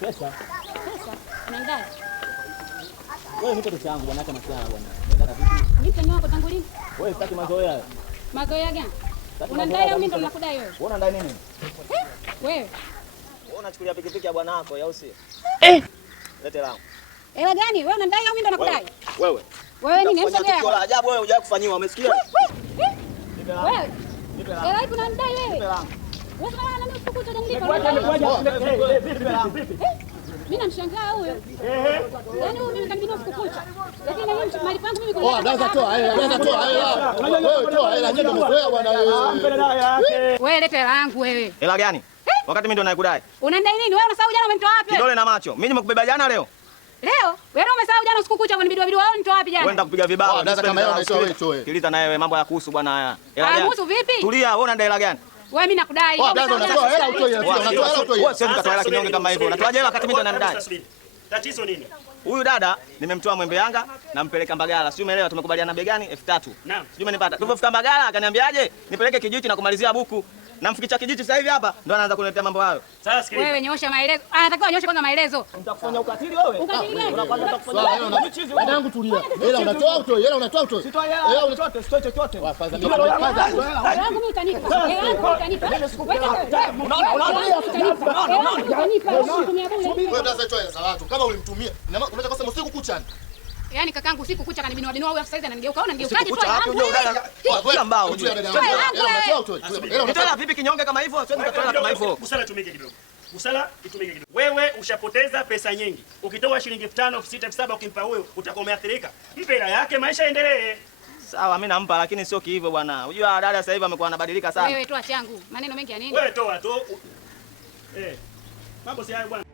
Pesa. Pesa? Unaangalia? Wewe nipe pesa yangu bwana, acha masuala bwana. Nipe nyoko tangu lini? Wewe sitaki mazoea. Mazoea gani? Unadai au mimi ndo nakudai wewe? Wewe unadai nini? Wewe. Wewe unachukulia pikipiki ya bwana wako au si? Lete langu. Hela gani? Wewe unadai au mimi ndo nakudai? Wewe. Wewe nini msogea? Kwa ajabu wewe hujawahi kufanyiwa, umesikia? Nipe langu. Wewe. Nipe langu. Hela ipi unadai wewe? Nipe langu. Wewe kama nani usikukuta jamlipa? Nipe langu. Mimi namshangaa huyo. Yaani huyu mimi kanibidi usikukucha. Lakini mimi mali pangu mimi kwa. Daza toa hela, daza toa hela. Wewe toa hela, nyinyi mmezoea bwana wewe. Wewe leta hela yangu wewe. Hela gani? Wakati mimi ndo naikudai. Unadai nini? Wewe unasahau jana umemtoa wapi? Kidole na macho. Mimi nimekubeba jana leo. Leo? Wewe umesahau jana usikukucha kwa bidwa bidwa wewe nitoa wapi jana? Wewe nenda kupiga vibao. Daza kama yeye unaitoa wewe toe. Kilita na wewe mambo ya kuhusu bwana haya. Hela Ah, gani? kuhusu vipi? Tulia, wewe unadai hela gani? Wewe mimi nakudai. Daza unatoa hela utoe hela. Unatoa hela utoe Wewe sio nikatoa hela kinyonge kama hivyo. Unatoaje hela wakati mimi ndo nanidai? Tatizo nini? Huyu dada nimemtoa Mwembe Yanga nampeleka Mbagala. Sio umeelewa, tumekubaliana bei gani? 3000. Naam. Sio umenipata. Tulipofika Mbagala akaniambiaje? Nipeleke Kijiji na kumalizia buku. Namfikisha Kijiji sasa hivi hapa ndo anaanza kuniletea mambo hayo. Sasa sikiliza. Wewe nyosha maelezo. Anatakiwa nyosha kwanza maelezo. Nitakufanya ukatili wewe. Ukatili gani? Unakwenda kufanya. Dadangu tulia. Hela unatoa utoe, hela unatoa utoe. Sitoi hela chochote, sitoi chochote. Afadhali. Yangu mimi utanipa. Yangu utanipa. Wewe daza toa hela za watu. Kama ulimtumia, unataka kusema usiku kucha. Yaani kakangu usiku kucha kanibinua binua wewe sasa hivi ananigeuka. Unanigeukaje Kucha wapi unyo dada? Kwa mbao. Unatoa utoe. Nitoa vipi kinyonge kama hivyo? Sio nikatoa kama hivyo. Busara tumike kidogo. Busara itumike kidogo. Wewe ushapoteza pesa nyingi. Ukitoa shilingi 5,000, 6,000, 7,000 ukimpa huyo utakuwa umeathirika. Mpe hela yake, maisha yaendelee. Sawa, mimi nampa lakini sio kihivyo bwana. Unajua dada sasa hivi amekuwa anabadilika sana. Wewe toa changu. Maneno mengi ya nini? Wewe toa tu. Mambo si hayo bwana.